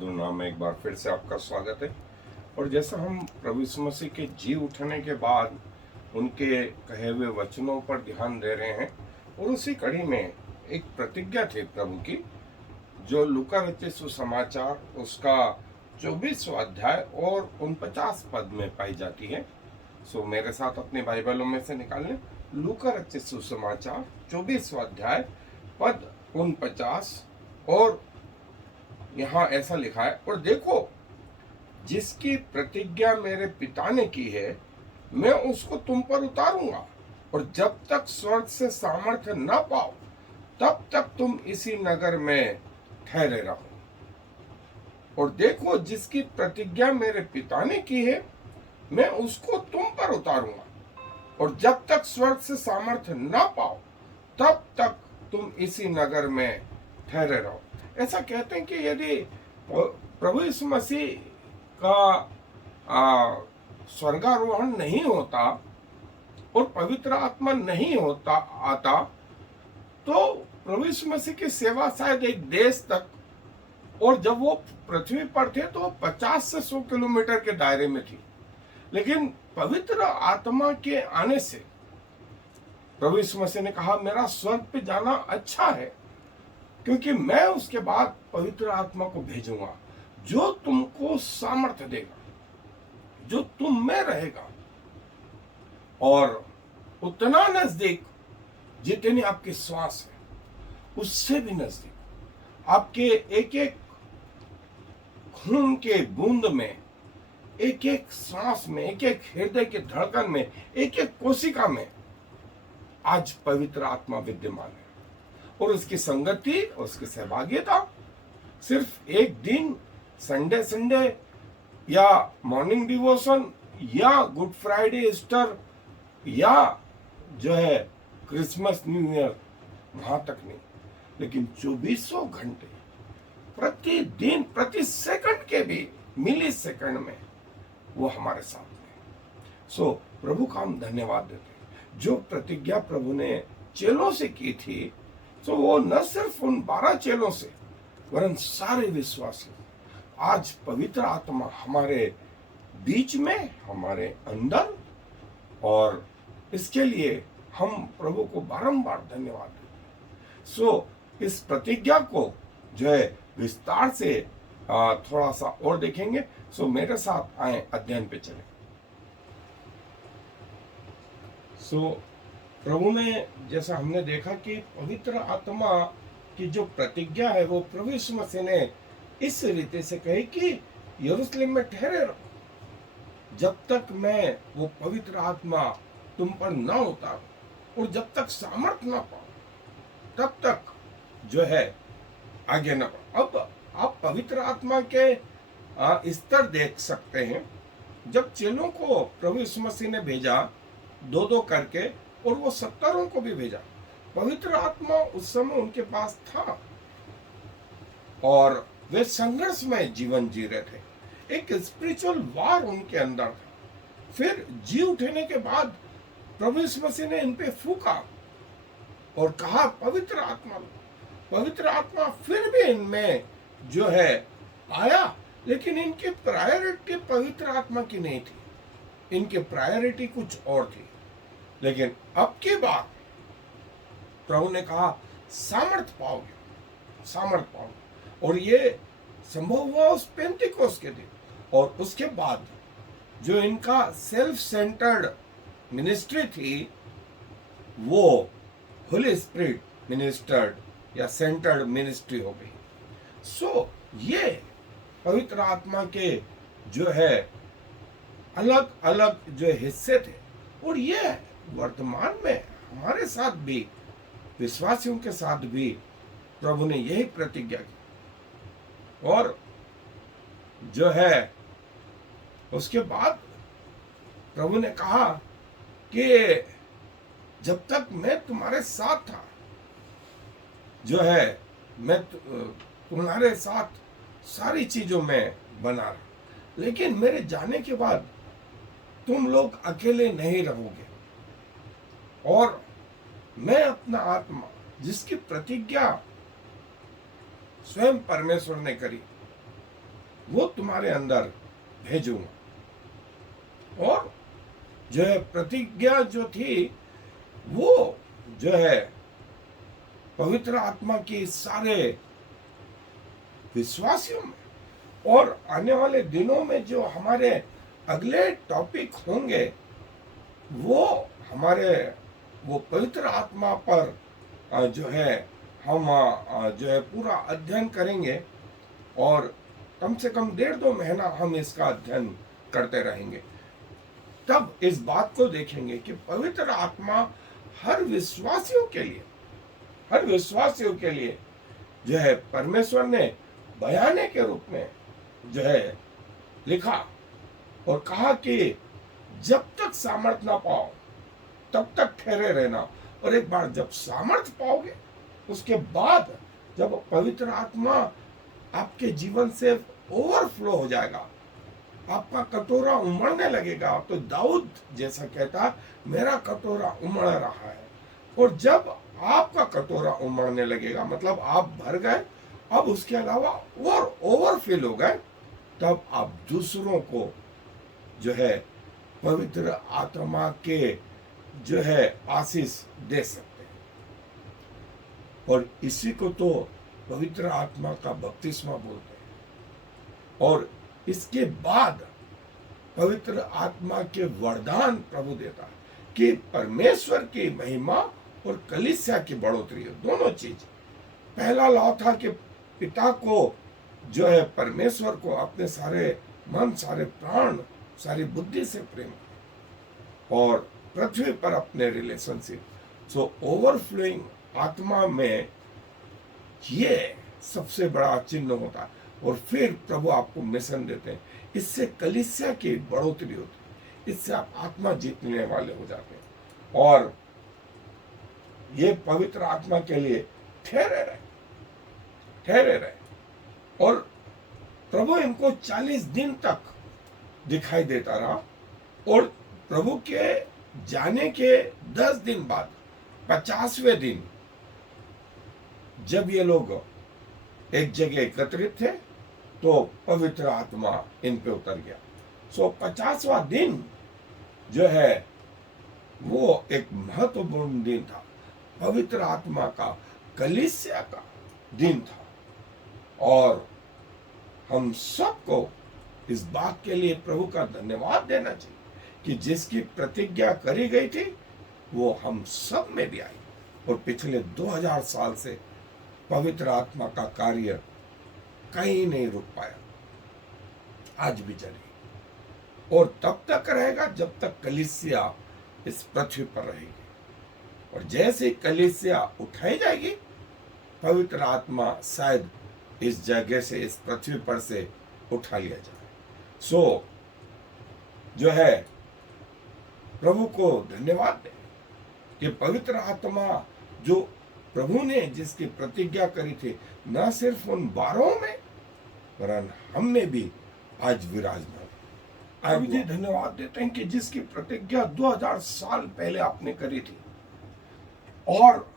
साधुनाम में एक बार फिर से आपका स्वागत है। और जैसा हम प्रभु यीशु मसीह के जी उठने के बाद उनके कहे हुए वचनों पर ध्यान दे रहे हैं, और उसी कड़ी में एक प्रतिज्ञा थी प्रभु की, जो लूका रचित सुसमाचार उसका 24वां अध्याय और 49 पद में पाई जाती है। सो मेरे साथ अपने बाइबलों में से निकाल लें। लूका रचित सुसमाचार 24वां अध्याय पद 49, और यहाँ ऐसा लिखा है, और देखो, जिसकी प्रतिज्ञा मेरे पिता ने की है मैं उसको तुम पर उतारूंगा, और जब तक स्वर्ग से सामर्थ्य न पाओ तब तक तुम इसी नगर में ठहरे रहो। और देखो, जिसकी प्रतिज्ञा मेरे पिता ने की है मैं उसको तुम पर उतारूंगा, और जब तक स्वर्ग से सामर्थ्य न पाओ तब तक तुम इसी नगर में ठहरे रहो। ऐसा कहते हैं कि यदि प्रभु यीशु मसीह का स्वर्गारोहण नहीं होता और पवित्र आत्मा नहीं होता आता, तो प्रभु यीशु मसीह की सेवा शायद एक देश तक, और जब वो पृथ्वी पर थे तो 50 से 100 किलोमीटर के दायरे में थी। लेकिन पवित्र आत्मा के आने से प्रभु यीशु मसीह ने कहा, मेरा स्वर्ग पे जाना अच्छा है, क्योंकि मैं उसके बाद पवित्र आत्मा को भेजूंगा जो तुमको सामर्थ्य देगा, जो तुम में रहेगा, और उतना नजदीक जितनी आपकी श्वास है उससे भी नजदीक, आपके एक एक खून के बूंद में, एक एक सांस में, एक एक हृदय के धड़कन में, एक एक कोशिका में आज पवित्र आत्मा विद्यमान है। और उसकी संगति, उसकी सहभागिता सिर्फ एक दिन संडे या मॉर्निंग डिवोशन या गुड फ्राइडे, ईस्टर या जो है क्रिसमस, न्यू ईयर, वहां तक नहीं, लेकिन 24 घंटे प्रतिदिन, प्रति सेकंड के भी मिली सेकंड में वो हमारे साथ में। सो प्रभु का हम धन्यवाद देते हैं। जो प्रतिज्ञा प्रभु ने चेलों से की थी, तो वो न सिर्फ उन 12 चेलों से वरन सारे विश्वासी, आज पवित्र आत्मा हमारे बीच में, हमारे अंदर, और इसके लिए हम प्रभु को बारंबार धन्यवाद देते हैं। सो इस प्रतिज्ञा को जो है विस्तार से थोड़ा सा और देखेंगे। सो मेरे साथ आए, अध्ययन पे चले। सो प्रभु ने, जैसा हमने देखा कि पवित्र आत्मा की जो प्रतिज्ञा है वो प्रभु यीशु मसीह ने इस रीति से कही कि यरूशलेम में ठहरे रहो जब तक मैं वो पवित्र आत्मा तुम पर न उतारूं, और जब तक सामर्थ न पाओ तब तक जो है आगे न बढ़ो। अब आप पवित्र आत्मा के स्तर देख सकते हैं। जब चेलों को प्रभु यीशु मसीह ने भेजा 2-2 करके, और वो 70 को भी भेजा, पवित्र आत्मा उस समय उनके पास था और वे संघर्ष में जीवन जी रहे थे। एक स्पिरिचुअल वार उनके अंदर था। फिर जी उठने के बाद प्रभु यीशु मसीह ने इन पे फूका और कहा, पवित्र आत्मा लो। पवित्र आत्मा फिर भी इनमें जो है आया, लेकिन इनकी प्रायोरिटी पवित्र आत्मा की नहीं थी, इनकी प्रायोरिटी कुछ और थी। लेकिन अब की बात प्रभु ने कहा, सामर्थ पाओगे, सामर्थ पाओगे। और ये संभव हुआ उस पेंतिकोस्त के दिन, और उसके बाद जो इनका सेल्फ सेंटर्ड मिनिस्ट्री थी वो होली स्पिरिट मिनिस्टर्ड या सेंटर्ड मिनिस्ट्री हो गई। सो ये पवित्र आत्मा के जो है अलग अलग जो हिस्से थे, और ये वर्तमान में हमारे साथ भी, विश्वासियों के साथ भी प्रभु ने यही प्रतिज्ञा की। और जो है उसके बाद प्रभु ने कहा कि जब तक मैं तुम्हारे साथ था, जो है मैं तुम्हारे साथ सारी चीजों में बना रहा, लेकिन मेरे जाने के बाद तुम लोग अकेले नहीं रहोगे, और मैं अपना आत्मा, जिसकी प्रतिज्ञा स्वयं परमेश्वर ने करी, वो तुम्हारे अंदर भेजूंगा। और जो है प्रतिज्ञा जो थी वो जो है पवित्र आत्मा की सारे विश्वासियों में, और आने वाले दिनों में जो हमारे अगले टॉपिक होंगे वो हमारे वो पवित्र आत्मा पर जो है हम जो है पूरा अध्ययन करेंगे, और कम से कम 1.5-2 महीना हम इसका अध्ययन करते रहेंगे। तब इस बात को देखेंगे कि पवित्र आत्मा हर विश्वासियों के लिए जो है परमेश्वर ने बयाने के रूप में जो है लिखा और कहा कि जब तक सामर्थ ना पाओ तब तक ठहरे रहना, और एक बार जब सामर्थ पाओगे उसके बाद जब पवित्र आत्मा आपके जीवन से ओवरफ्लो हो जाएगा, आपका कटोरा उमड़ने लगेगा, तो दाऊद जैसा कहता मेरा कटोरा उमड़ रहा है। और जब आपका कटोरा उमड़ने लगेगा मतलब आप भर गए, अब उसके अलावा और ओवरफिल हो गए, तब आप दूसरों को जो है पवित्र आत्मा के जो है आशीष दे सकते हैं। और इसी को तो पवित्र आत्मा का बपतिस्मा बोलते हैं। और इसके बाद पवित्र आत्मा के वरदान प्रभु देता है कि परमेश्वर की महिमा और कलीसिया की बढ़ोतरी हो, दोनों चीज। पहला लॉ था कि पिता को जो है परमेश्वर को अपने सारे मन, सारे प्राण, सारी बुद्धि से प्रेम, और पृथ्वी पर अपने रिलेशनशिप। सो ओवरफ्लोइंग आत्मा में ये सबसे बड़ा चिन्ह होता है। और फिर प्रभु आपको मिशन देते हैं, इससे कलीसिया की बढ़ोतरी होती है, इससे आप आत्मा जीतने वाले हो जाते हैं। और ये पवित्र आत्मा के लिए ठहरे रहे। और प्रभु इनको 40 दिन तक दिखाई देता रहा, और प्रभु के जाने के 10 दिन बाद 50वें दिन जब ये लोग एक जगह एकत्रित थे तो पवित्र आत्मा इन पे उतर गया। सो 50वां दिन जो है वो एक महत्वपूर्ण दिन था, पवित्र आत्मा का, कलीसिया का दिन था। और हम सबको इस बात के लिए प्रभु का धन्यवाद देना चाहिए कि जिसकी प्रतिज्ञा करी गई थी वो हम सब में भी आई, और पिछले 2000 साल से पवित्र आत्मा का कार्य कहीं नहीं रुक पाया, आज भी जारी, और तब तक रहेगा जब तक कलीसिया इस पृथ्वी पर रहेगी। और जैसे ही कलीसिया उठाई जाएगी, पवित्र आत्मा शायद इस जगह से, इस पृथ्वी पर से उठा लिया जाए। सो जो है प्रभु को धन्यवाद दें कि पवित्र आत्मा जो प्रभु ने जिसकी प्रतिज्ञा करी थी, न सिर्फ उन 12 में वरन हम में भी आज विराजमान। आप जी धन्यवाद देते हैं कि जिसकी प्रतिज्ञा 2000 साल पहले आपने करी थी, और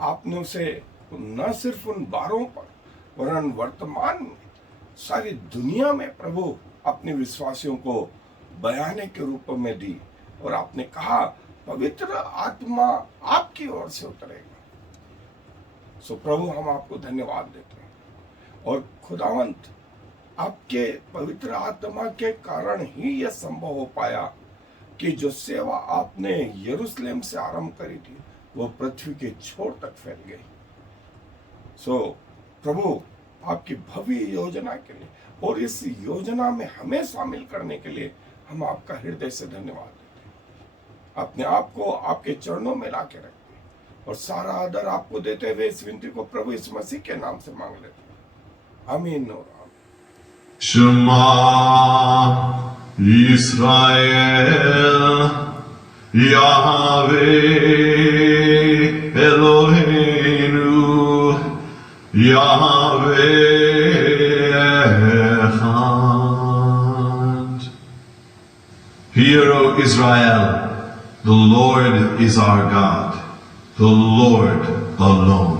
आपने उसे न सिर्फ उन 12 पर वरन वर्तमान में सारी दुनिया में प्रभु अपने विश्वासियों को बयाने के रूप में दी, और आपने कहा पवित्र आत्मा आपकी ओर से उतरेगा। सो प्रभु हम आपको धन्यवाद देते हैं, और खुदावंत आपके पवित्र आत्मा के कारण ही यह संभव हो पाया कि जो सेवा आपने यरूशलेम से आरंभ करी थी वो पृथ्वी के छोर तक फैल गई। सो प्रभु आपकी भव्य योजना के लिए और इस योजना में हमें शामिल करने के लिए हम आपका हृदय से धन्यवाद देते हैं। अपने आप को आपके चरणों में ला के रखते हैं, और सारा आदर आपको देते हुए इस विनती को प्रभु यीशु मसीह के नाम से मांग लेते हैं। आमीन और आमीन। Shema Yisrael Yahweh Eloheinu Yahweh Echad. Hear, O Israel, the Lord is our God, the Lord alone.